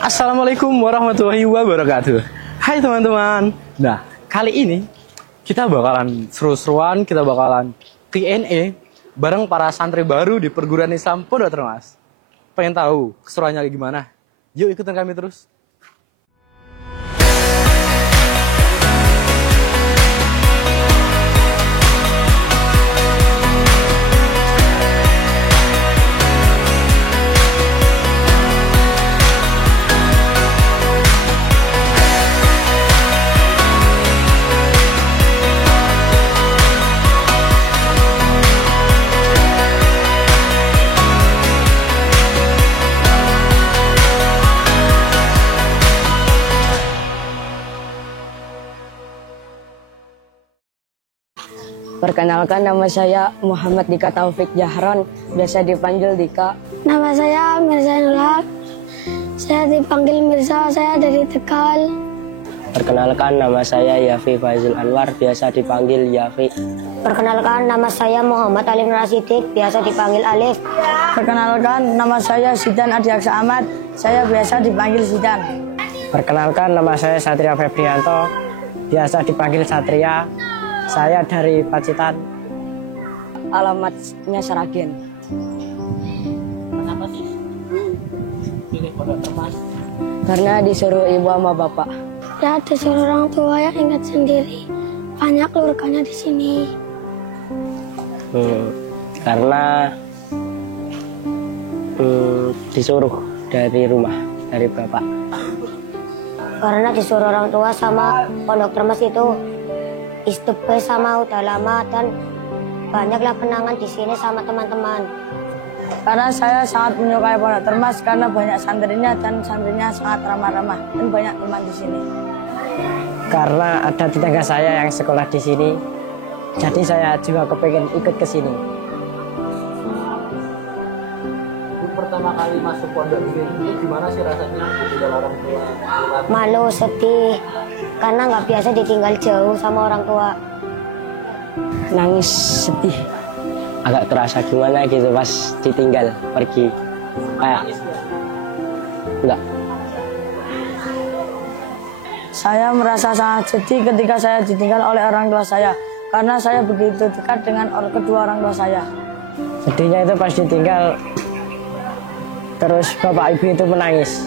Assalamualaikum warahmatullahi wabarakatuh. Hai teman-teman. Nah, kali ini kita bakalan seru-seruan, kita bakalan Q&A bareng para santri baru di Perguruan Islam Pondok Termas. Pengen tahu keseruannya gimana? Yuk ikutin kami terus. Perkenalkan, nama saya Muhammad Dika Taufik Jahron, biasa dipanggil Dika. Nama saya Mirza Nurhak. Saya dipanggil Mirza, saya dari Tegal. Perkenalkan, nama saya Yafi Fazil Anwar, biasa dipanggil Yafi. Perkenalkan, nama saya Muhammad Alim Rasidik, biasa dipanggil Alif. Perkenalkan, nama saya Zidan Adiaksa Ahmad, saya biasa dipanggil Zidan. Perkenalkan, nama saya Satria Febrianto, biasa dipanggil Satria. Saya dari Pacitan. Alamatnya Seragen. Kenapa sih pilih Pondok Termas? Karena disuruh ibu sama bapak. Ya, disuruh orang tua, ya ingat sendiri. Banyak keluarganya di sini. Karena disuruh dari rumah, dari bapak. Karena disuruh orang tua sama Pondok Termas itu istiqomah sama udah lama dan banyaklah kenangan di sini sama teman-teman. Karena saya sangat menyukai Pondok Termas karena banyak santrinya dan santrinya sangat ramah-ramah dan banyak teman di sini. Karena ada tetangga saya yang sekolah di sini, jadi saya juga kepengen ikut ke sini. Pertama kali masuk pondok ini gimana sih rasanya ditinggal orang tua? Malu, sedih, karena nggak biasa ditinggal jauh sama orang tua. Nangis, sedih, agak terasa gimana gitu pas ditinggal pergi. Kayak enggak. Saya merasa sangat sedih ketika saya ditinggal oleh orang tua saya, karena saya begitu dekat dengan kedua orang tua saya. Sedihnya itu pas ditinggal, terus bapak ibu itu menangis.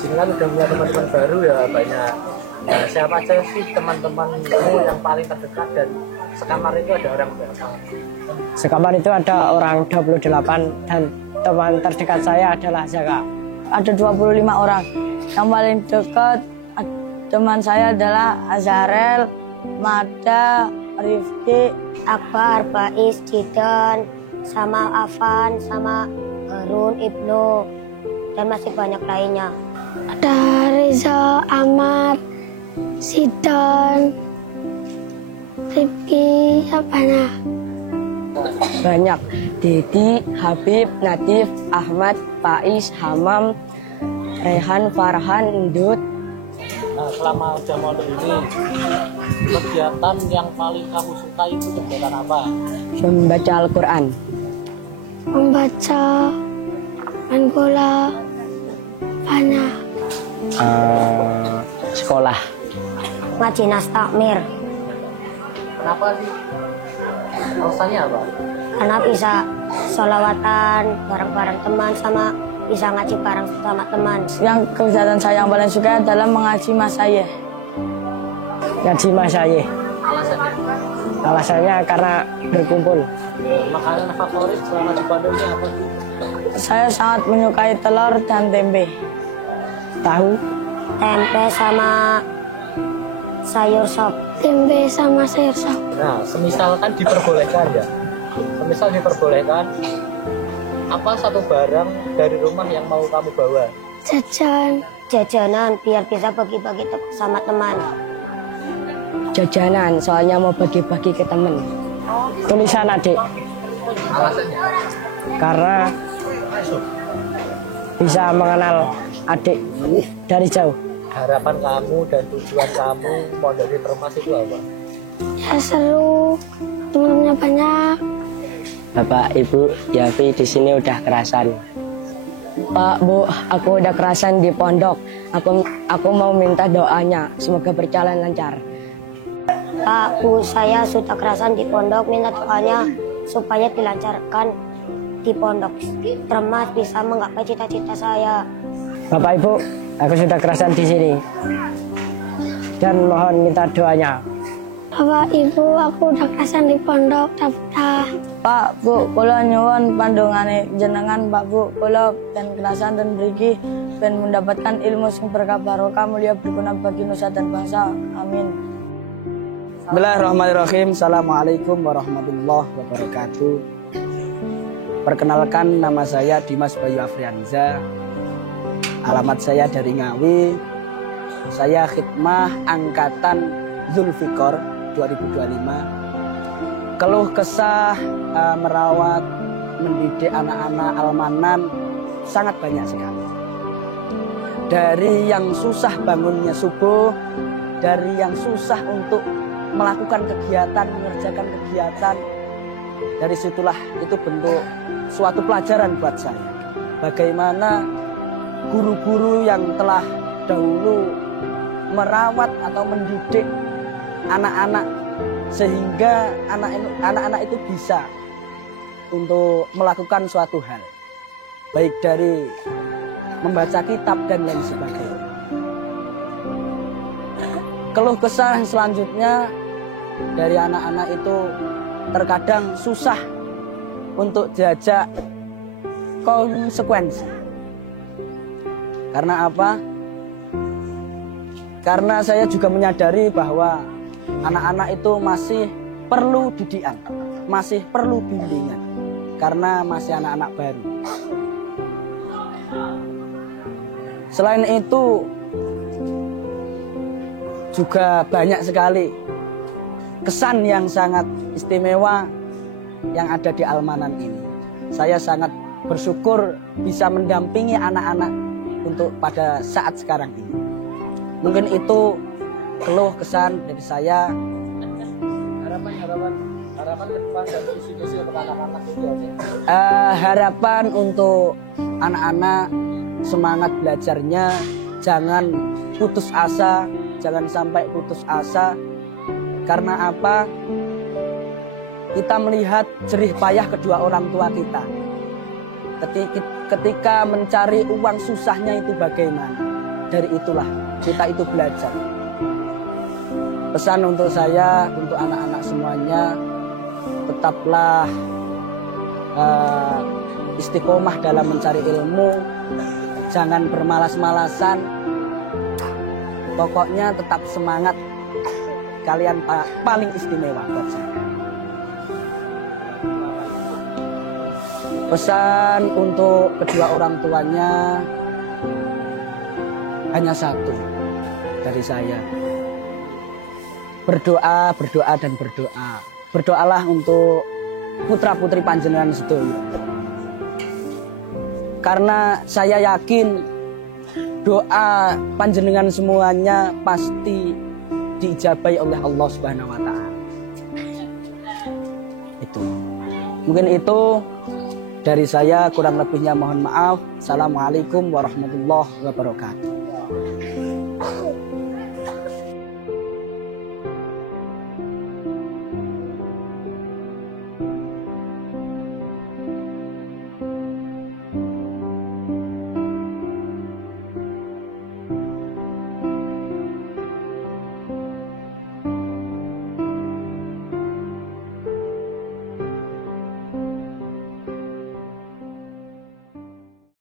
Sini kan udah punya teman-teman baru ya banyak. Nah, siapa aja sih teman-temanmu yang paling terdekat dan sekamar itu ada orang berapa? Sekamar itu ada orang 28 dan teman terdekat saya adalah Zaka. Ada 25 orang. Yang paling dekat teman saya adalah Azharel, Mada, Rifki, Akbar, Bais, Jidan, sama Afan, sama Harun, Ibnu, dan masih banyak lainnya. Ada Reza, Ahmad, Zidan, Rifki, apanya? banyak. Dedi, Habib, Nadif, Ahmad, Faiz, Hamam, Rehan, Farhan, Endut. Nah, selama udah mondok ini kegiatan yang paling kamu suka itu kegiatan apa? Membaca Al-Quran. Membaca, main bola, banyak. Sekolah. Ngaji nas takmir, Kenapa sih? Alasannya apa? karena bisa sholawatan bareng-bareng teman sama bisa ngaji bareng sama teman. Yang kegiatan saya yang paling suka adalah mengaji masyayikh. Ngaji masyayikh. Alasannya? Alasannya karena berkumpul. Makanan favorit selama di pondok ini apa sih? Saya sangat menyukai telur dan tempe. Tahu? Tempe sama sayur sop. Tempe sama sayur sop. Nah, semisalkan diperbolehkan ya. Semisal diperbolehkan, apa satu barang dari rumah yang mau kamu bawa? Jajanan biar bisa bagi-bagi sama teman. Jajanan, soalnya mau bagi-bagi ke temen. Tulisan adik. Alasannya? Karena bisa mengenal adik dari jauh. Harapan kamu dan tujuan kamu mondok di Termas itu apa? Ya seru, teman-temannya banyak. Bapak Ibu Yafi di sini udah kerasan. Pak, Bu, aku udah kerasan di pondok. Aku mau minta doanya, semoga berjalan lancar. Pak, Bu, saya sudah kerasan di pondok, minta doanya supaya dilancarkan di pondok. Termas bisa menggapai cita-cita saya. Bapak Ibu, aku sudah kerasan di sini. Dan mohon minta doanya. Bapak Ibu, aku udah kerasan di pondok daftar. Pak, Bu, kula nyuwun pandungane jenengan Pak Bu, kula ben kerasan dan berigi ben mendapatkan ilmu sing berkah barokah mulia berguna bagi nusa dan bangsa. Amin. Bismillahirrahmanirrahim. Assalamualaikum warahmatullahi wabarakatuh. Perkenalkan, nama saya Dimas Bayu Afrianza. Alamat saya dari Ngawi. Saya khidmah angkatan Zulfikar 2025. Keluh kesah merawat, mendidik anak-anak almanan sangat banyak sekali. Dari yang susah bangunnya subuh, dari yang susah untuk melakukan kegiatan, mengerjakan kegiatan, dari situlah itu bentuk suatu pelajaran buat saya. Bagaimana guru-guru yang telah dahulu merawat atau mendidik anak-anak sehingga anak-anak itu bisa untuk melakukan suatu hal, baik dari membaca kitab dan lain sebagainya. Keluh kesah selanjutnya dari anak-anak itu terkadang susah untuk diajak konsekuensi. Karena apa? Karena saya juga menyadari bahwa anak-anak itu masih perlu didikan, masih perlu bimbingan, karena masih anak-anak baru. Selain itu, juga banyak sekali kesan yang sangat istimewa yang ada di almanan ini. Saya sangat bersyukur bisa mendampingi anak-anak untuk pada saat sekarang ini. Mungkin itu keluh kesan dari saya. Harapan ke depan dan visi-misi untuk anak-anak itu harapan untuk anak-anak semangat belajarnya, jangan putus asa, jangan sampai putus asa. Karena apa? Kita melihat jerih payah kedua orang tua kita. Ketika mencari uang susahnya itu bagaimana? Dari itulah kita itu belajar. Pesan untuk saya, untuk anak-anak semuanya, tetaplah istiqomah dalam mencari ilmu, jangan bermalas-malasan. Pokoknya tetap semangat, kalian paling istimewa buat saya. Pesan untuk kedua orang tuanya hanya satu dari saya. Berdoa, berdoa, dan berdoa. Berdoalah untuk putra-putri panjenengan sedoyo. Karena saya yakin doa panjenengan semuanya pasti diijabai oleh Allah Subhanahu wa Ta'ala. Itu. Mungkin itu dari saya, kurang lebihnya mohon maaf. Assalamualaikum warahmatullahi wabarakatuh.